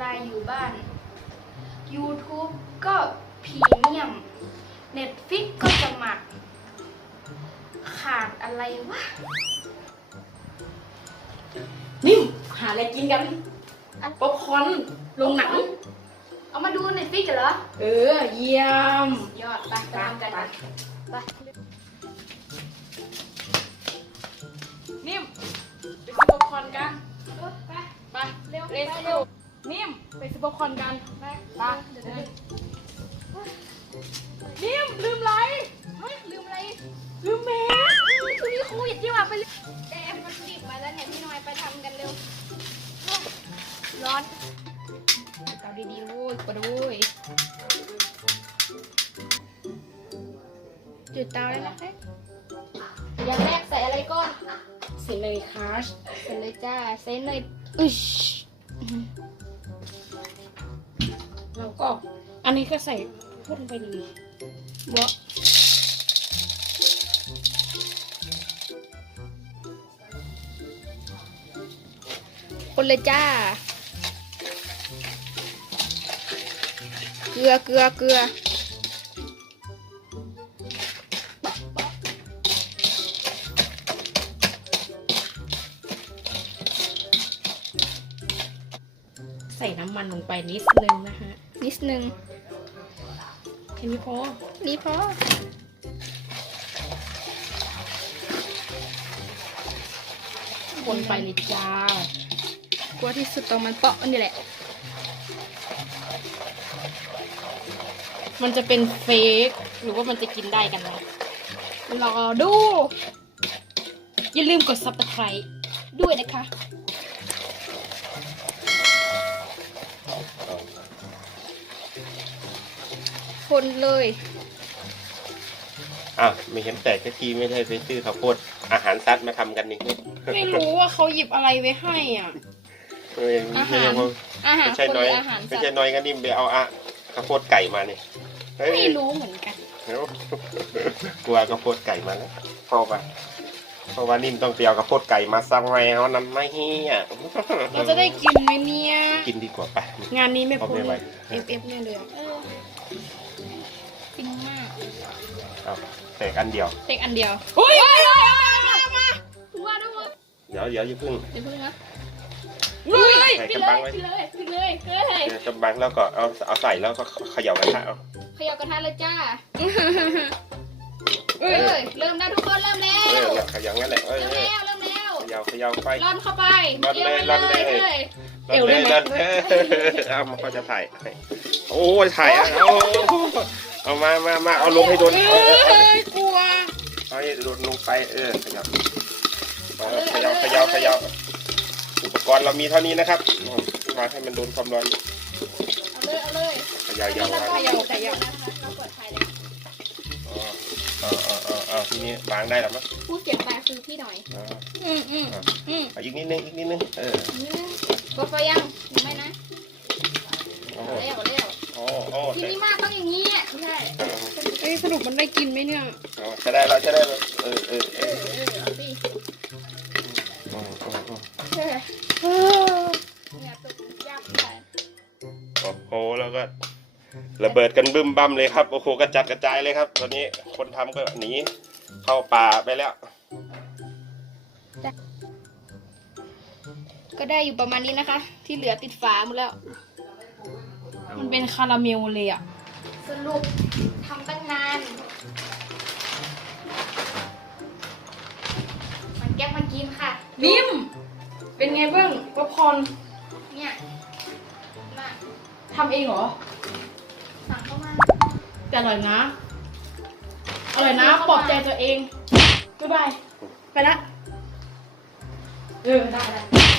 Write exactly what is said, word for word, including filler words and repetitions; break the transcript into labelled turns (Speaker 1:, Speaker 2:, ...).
Speaker 1: ลาอยู่บ้าน YouTube ก็พรีเมียม Netflix ก็สมัครขาดอะไรวะ
Speaker 2: นิ่มหาอะไรกินกันป๊อปคอร์นลงหนัง
Speaker 1: เอามาดู Netflix กันเหรอ
Speaker 2: เออเยี่ยม
Speaker 1: ยอดไปตามกันไป
Speaker 2: นิ่มไปซื้อป๊อปคอร์นกัน
Speaker 1: ไป
Speaker 2: ไป
Speaker 1: เร็ว
Speaker 2: เร็วเร็วนิ่มไปซื้อป๊อปคอร์นกันไปไปเดี๋ยวนิ่มลืมอะไร
Speaker 1: เฮ้ยลืมอะไร
Speaker 2: ลืมแมส
Speaker 1: ช่วงนี้โควิดดีกว่าไปแกมวัตถุดิบมาแล้วเนี่ยพี่น้อยไปทำกันเร็วร้อนเตาดีๆโว้ยกระดุยจุดเตาเลยนะคะอย่างแรกใส่อะไรก่อน
Speaker 2: ใส่เนยคาช
Speaker 1: ใส่เลยจ้าใส่เนยอึช
Speaker 2: แล้วก็อันนี้ก็ใส่พ่นไปเลย
Speaker 1: บะคนเลยจ้าเกลือเกลือเกลือ
Speaker 2: ใส่น้ำมันลงไปนิดนึงนะฮะ
Speaker 1: นิดนึง
Speaker 2: แค่นี้พอ
Speaker 1: นี่พอ
Speaker 2: คนไปเลยจ้าก
Speaker 1: ลัวที่สุดตรงมันเปาะนี่แหละ
Speaker 2: มันจะเป็นเฟกหรือว่ามันจะกินได้กันนะ
Speaker 1: รอดู
Speaker 2: อย่าลืมกด ซับสไครบ์
Speaker 1: ด้วยนะคะคนเลย
Speaker 3: อ้าวไม่เห็นแตกสักทีไม่ได้ไปซื้อข้าวโพดอาหารซัดมาทำกันนี่
Speaker 2: ไม่รู้ว่าเขาหยิบอะไรไว้ให้อ่ะ
Speaker 1: อาหารอาหาร
Speaker 3: ไม่ใช่น้อยไม่ใช่น้อยก็นิ่มไปเอาอะข้าวโพดไก่มาเนี่ย
Speaker 1: ไม่รู้เหมือนกัน
Speaker 3: กลัวข้าวโพดไก่มาแล้วเพราะว่าเพราะว่านิ่มต้องเตรียมข้าวโพดไก่มาซังไว้เอานั้นไม่เฮีย
Speaker 2: เราจะได้กินไหมเนี่ย
Speaker 3: กินดีกว่าไป
Speaker 2: งานนี้ไม่พ้นเอฟเอฟเนี่ยเลย
Speaker 1: ฟินมาก
Speaker 3: เอาเตะอันเดียว
Speaker 1: เตะอันเดียว
Speaker 2: โอ้ย
Speaker 1: มามาว่าด้วย
Speaker 3: เดี๋ยวเดี๋ยวอย่าพึ่ง
Speaker 1: อย่าพึ่งนะ
Speaker 3: ใส่กำบังไว้
Speaker 1: เลยเลยเลย
Speaker 3: กำบังแล้วก็เอาเอาใส่แล้วก็เขย่ากระทะเอา
Speaker 1: เขย่ากระทะเลยจ้าเอ้ยเริ่มแล้วทุกคนเริ่มแล้ว
Speaker 3: เริ่มแล้วขยันงั้นแหละเริ่ม
Speaker 1: แล้วเริ่มแล้ว
Speaker 3: เขย่าเขย่าไป
Speaker 1: ร่อนเข้าไป
Speaker 3: ร่อนเลยร่อนเลยร่อนเลยร่อนเลยเอามาเขาจะถ่ายโอ้ถ่ายอ่ะเอาเอามามามาเอาลงให้โดน
Speaker 2: กลัว
Speaker 3: เอาให้โดนลงไปเออขยับขยับขยับขยับอุปกรณ์เรามีเท่านี้นะครับมาให้มันโดนความร้อน
Speaker 1: เอาเลยเอาเลย
Speaker 3: ขยับยาวๆ
Speaker 1: ขยับขยับเราเปิดไฟเลย
Speaker 3: อ๋ออ๋ออ๋ออ๋อทีนี้วางได้แล้วมั้ย
Speaker 1: ผู้เก็บไปคือพี่หน่อยอืมอืมอืม
Speaker 3: อีกนิดนึงอีกนิดนึงเออก
Speaker 1: ดไฟยังไม่นะเร็วเร็วทีนี้มากต้องอย่างนี้ใช่
Speaker 2: เอ้ยสรุปมันได้กินไหมเนี่ย
Speaker 3: จะได้เราจะได้เออเออเออ
Speaker 1: เอาสิ
Speaker 3: โอ้โหแล้วก็ระเบิดกันบึ้มบั้มเลยครับโอ้โหกระจัดกระจายเลยครับตอนนี้คนทำก็หนีเข้าป่าไปแล้ว
Speaker 1: ก็ได้อยู่ประมาณนี้นะคะที่เหลือติดฝาหมดแล้ว
Speaker 2: มันเป็นคาราเมลเลยอ่ะ
Speaker 1: สรุปทำตั้งนานมันแก้มันกินค่ะ
Speaker 2: นิ่มเป็นไงบ้างป๊อปคอร์น
Speaker 1: เนี่ยมา
Speaker 2: ทำเองเหรอ
Speaker 1: สั่งเข้ามา
Speaker 2: แต่อร่อยนะอร่อยนะปลอบใจตัวเองบ๊ายบายไปละเออได้